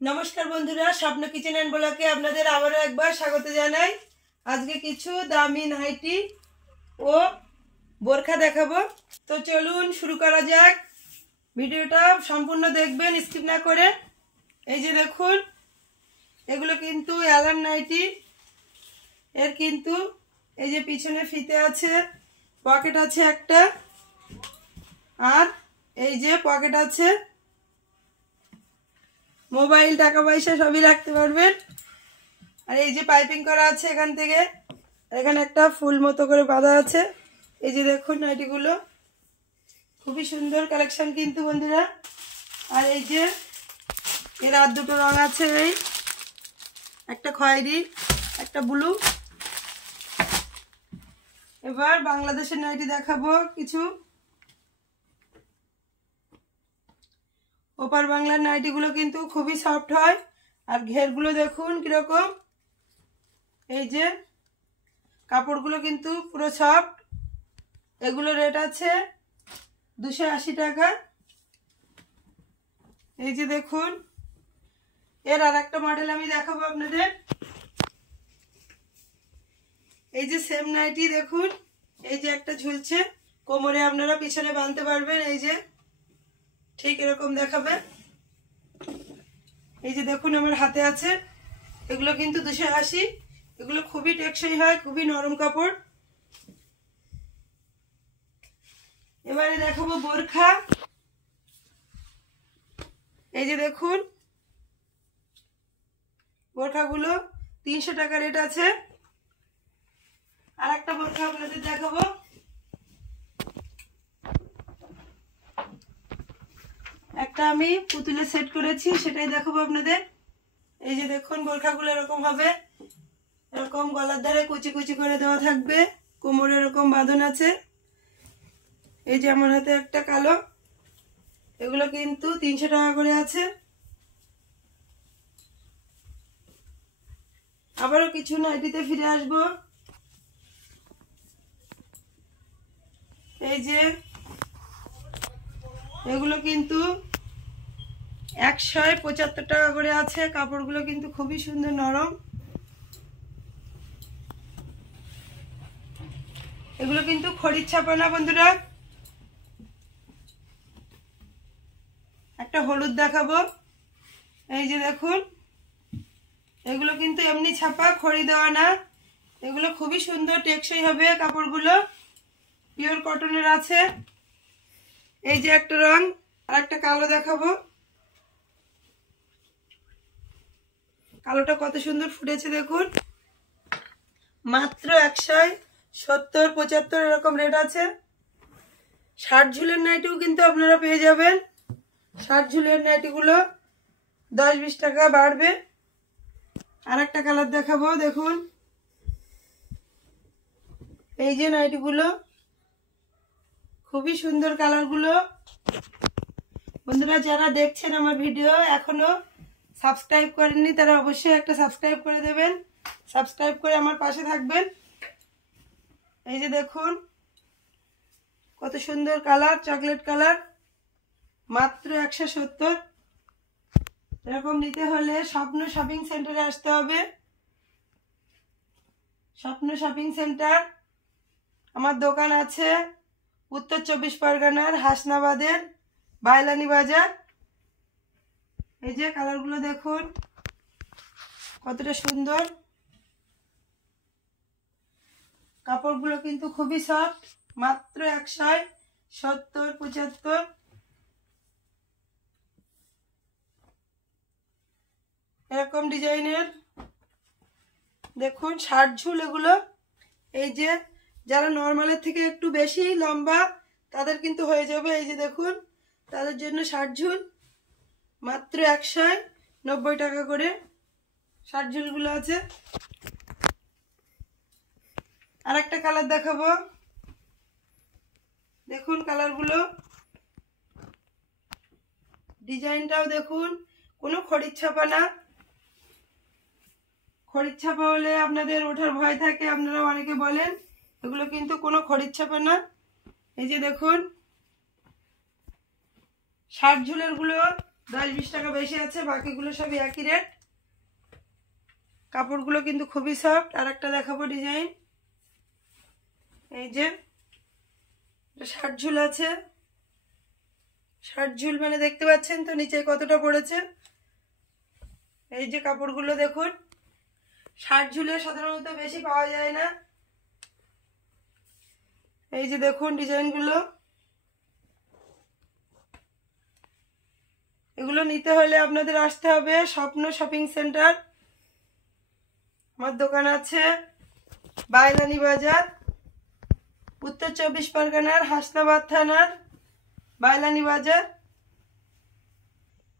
নমস্কার বন্ধুরা, স্বপ্ন কিচেন অ্যান্ড ব্লগে আপনাদের আবারও একবার স্বাগত জানাই। আজকে কিছু দামি নাইটি ও বোরখা দেখাবো। তো চলুন শুরু করা যাক। ভিডিওটা সম্পূর্ণ দেখবেন, স্কিপ না করে। এই যে দেখুন, এগুলো কিন্তু অ্যালান নাইটি। এর কিন্তু এই যে পিছনে ফিতে আছে, পকেট আছে একটা, আর এই যে পকেট আছে, মোবাইল টাকা পয়সা সবই রাখতে পারবেন। আর এই যে পাইপিং করা আছে এখান থেকে, এখানে একটা ফুল মতো করে বাঁধা আছে। এই যে দেখুন নাইটিগুলো খুবই সুন্দর কালেকশন কিন্তু বন্ধুরা। আর এই যে এর আর দুটো রং আছে, এই একটা খয়েরি একটা ব্লু। এবার বাংলাদেশের নাইটি দেখাবো কিছু। ওপার বাংলার নাইটিগুলো কিন্তু খুবই সফট হয়। আর ঘেরগুলো দেখুন কিরকম। এই যে কাপড়গুলো কিন্তু পুরো সফট। এগুলো রেট আছে 280 টাকা। এই যে দেখুন, এর আর একটা মডেল আমি দেখাবো আপনাদের। এই যে সেম নাইটি দেখুন, এই যে একটা ঝুলছে, কোমরে আপনারা পিছনে বাঁধতে পারবেন। এই যে ঠিক এরকম দেখাবে। এই যে দেখুন আমার হাতে আছে, এগুলো কিন্তু 280। এগুলো খুবই টেকসই হয়, খুবই নরম কাপড়। এবারে দেখাবো বোরখা। এই যে দেখুন, বোরখাগুলো 300 টাকা রেট আছে। আর একটা বোরখা আপনাদের দেখাবো। একটা আমি পুতুলে সেট করেছি, সেটাই দেখাবো আপনাদের। এই যে দেখুন, বোরখাগুলো এরকম হবে, এরকম গলার ধারে কুচি কুচি করে দেওয়া থাকবে, কোমরে এরকম বাঁধন আছে। এই যে আমার হাতে একটা কালো, এগুলো কিন্তু 300 টাকা করে আছে। আবারও কিছু নাইটিতে ফিরে আসবো। এই যে এগুলো কিন্তু 175 টাকা করে আছে। কাপড়গুলো কিন্তু খুবই সুন্দর নরম। এগুলো কিন্তু খড়ির ছাপা না বন্ধুরা। একটা হলুদ দেখাবো। এই যে দেখুন, এগুলো কিন্তু এমনি ছাপা, খড়ি দেওয়া না। এগুলো খুবই সুন্দর টেকসই হবে, কাপড়গুলো পিওর কটনের আছে। এই যে একটা রং, আর একটা কালো দেখাবো। কালোটা কত সুন্দর ফুটেছে দেখুন। মাত্র 170-75 এরকম রেট আছে। 60 ঝুলের নাইটিও কিন্তু আপনারা পেয়ে যাবেন। 60 ঝুলের নাইটিগুলো 10-20 টাকা বাড়বে। আর একটা কালার দেখাবো, দেখুন। এই যে নাইটিগুলো খুবই সুন্দর কালারগুলো। বন্ধুরা যারা দেখছেন আমার ভিডিও এখনো সাবস্ক্রাইব করেননি, তারা অবশ্যই একটা সাবস্ক্রাইব করে দেবেন। সাবস্ক্রাইব করে আমার পাশে থাকবেন। এই যে দেখুন কত সুন্দর কালার, চকলেট কালার, মাত্র 170। এরকম নিতে হলে স্বপ্ন শপিং সেন্টারে আসতে হবে। স্বপ্ন শপিং সেন্টার, আমার দোকান আছে উত্তর 24 পরগনার হাসনাবাদের বাইলানি বাজার। এই যে কালারগুলো দেখুন কতটা সুন্দর। কাপড়গুলো কিন্তু খুবই সফট, মাত্র 170-75। এরকম ডিজাইনের দেখুন 60 ঝুল এগুলো। এই যে যারা নর্মালের থেকে একটু বেশি লম্বা, তাদের কিন্তু হয়ে যাবে। এই যে দেখুন, তাদের জন্য 60 ঝুল, মাত্র 190 টাকা করে 60 ঝুলগুলো আছে। আর একটা কালার দেখাবো, দেখুন কালারগুলো, ডিজাইনটাও দেখুন, কোনো খড়ির ছাপা না। খড়ির ছাপা হলে আপনাদের ওঠার ভয় থাকে, আপনারা অনেকে বলেন। এগুলো কিন্তু কোনো খড়ির ছাপা না। এই যে দেখুন 60 ঝুলের গুলো 10-20 টাকা বেশি আছে, বাকিগুলো সবই একই রেট। কাপড়গুলো কিন্তু খুবই সফট। আর একটা দেখাবো ডিজাইন। এই যে শার্ট ঝুল আছে, শার্ট ঝুল মানে দেখতে পাচ্ছেন তো নিচে কতটা পড়েছে। এই যে কাপড়গুলো দেখুন, শার্ট ঝুলে সাধারণত বেশি পাওয়া যায় না। এই যে দেখুন ডিজাইনগুলো, এগুলো নিতে হলে আপনাদের আসতে হবে স্বপ্ন শপিং সেন্টার। আমার দোকান আছে বাইলানি বাজার, উত্তর 24 পরগনার হাসনাবাদ থানার বাইলানি বাজার।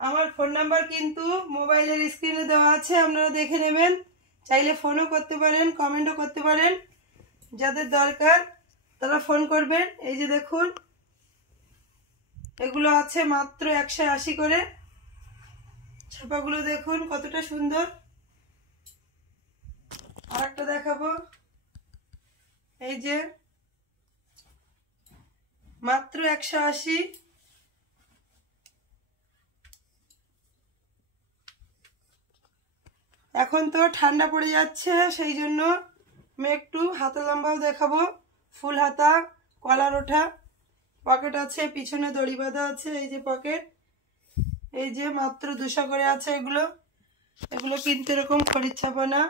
আমার ফোন নাম্বার কিন্তু মোবাইলের স্ক্রিনে দেওয়া আছে, আপনারা দেখে নেবেন। চাইলে ফোনও করতে পারেন, কমেন্টও করতে পারেন। যাদের দরকার তারা ফোন করবেন। এই যে দেখুন, এগুলো আছে মাত্র 180 করে। ছাপাগুলো দেখুন কতটা সুন্দর। আর একটা দেখাবো, এই যে মাত্র 180। এখন তো ঠান্ডা পড়ে যাচ্ছে, সেই জন্য আমি একটু হাতা লম্বাও দেখাবো। ফুল হাতা, কলার ওঠা, পকেট আছে, পিছনে দড়ি বাঁধা আছে। এই যে পকেট, এই যে মাত্র 200 করে আছে। এগুলো কিন্তু এরকম খড়ির ছাপা না।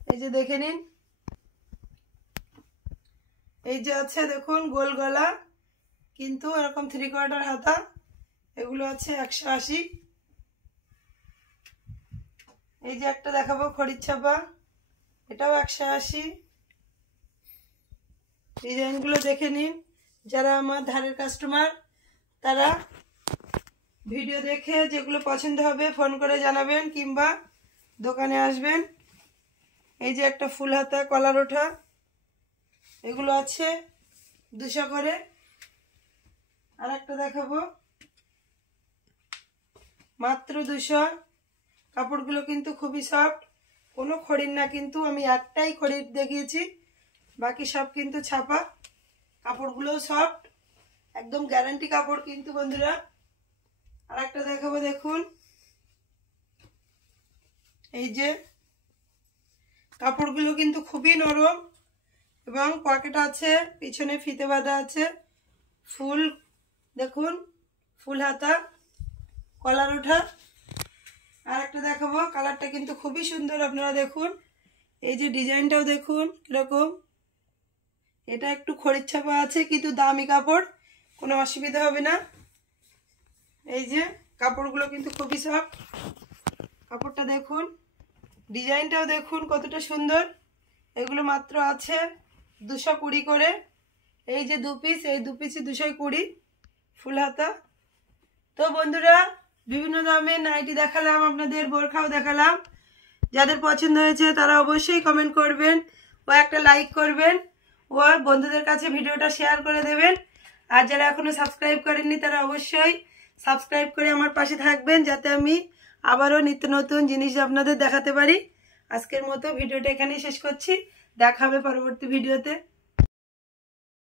এই যে দেখে নিন, এই যে আছে দেখুন গোল গলা, কিন্তু এরকম 3/4 হাতা। এগুলো আছে 180। এই যে একটা দেখাবো খড়ির ছাপা, এটাও 180। ডিজাইনগুলো দেখে নিন। যারা আমার ধারের কাস্টমার তারা ভিডিও দেখে যেগুলো পছন্দ হবে ফোন করে জানাবেন, কিংবা দোকানে আসবেন। এই যে একটা ফুল হাতা কলার ওঠা, এগুলো আছে 200 করে। আর একটা দেখাবো মাত্র 200। কাপড়গুলো কিন্তু খুবই সফট, কোনো খড়ির না, কিন্তু আমি একটাই খড়ির দেখিয়েছি, বাকি সব কিন্তু ছাপা। কাপড়গুলোও সফট, একদম গ্যারান্টি কাপড় কিন্তু বন্ধুরা। আর একটা দেখাবো দেখুন, এই যে কাপড়গুলো কিন্তু খুবই নরম এবং পকেট আছে, পিছনে ফিতে বাঁধা আছে। ফুল দেখুন, ফুল হাতা, কলার ওঠা। আর একটা দেখাবো, কালারটা কিন্তু খুবই সুন্দর, আপনারা দেখুন। এই যে ডিজাইনটাও দেখুন কিরকম। এটা একটু খড়ির ছাপা আছে, কিন্তু দামি কাপড়, কোনো অসুবিধা হবে না। এই যে কাপড়গুলো কিন্তু খুবই সফট। কাপড়টা দেখুন, ডিজাইনটাও দেখুন কতটা সুন্দর। এগুলো মাত্র আছে 220 করে। এই যে 2 পিস, এই 2 পিসই 220 ফুল হাতা। তো বন্ধুরা, বিভিন্ন দামের নাইটি দেখালাম আপনাদের, বোরখাও দেখালাম। যাদের পছন্দ হয়েছে তারা অবশ্যই কমেন্ট করবেন ও একটা লাইক করবেন ও বন্ধুদের কাছে ভিডিওটা শেয়ার করে দেবেন। আর যারা এখনো সাবস্ক্রাইব করেননি তারা অবশ্যই সাবস্ক্রাইব করে আমার পাশে থাকবেন, যাতে আমি আবারও নিত্য নতুন জিনিস আপনাদের দেখাতে পারি। আজকের মতো ভিডিওটা এখানেই শেষ করছি, দেখা হবে পরবর্তী ভিডিওতে।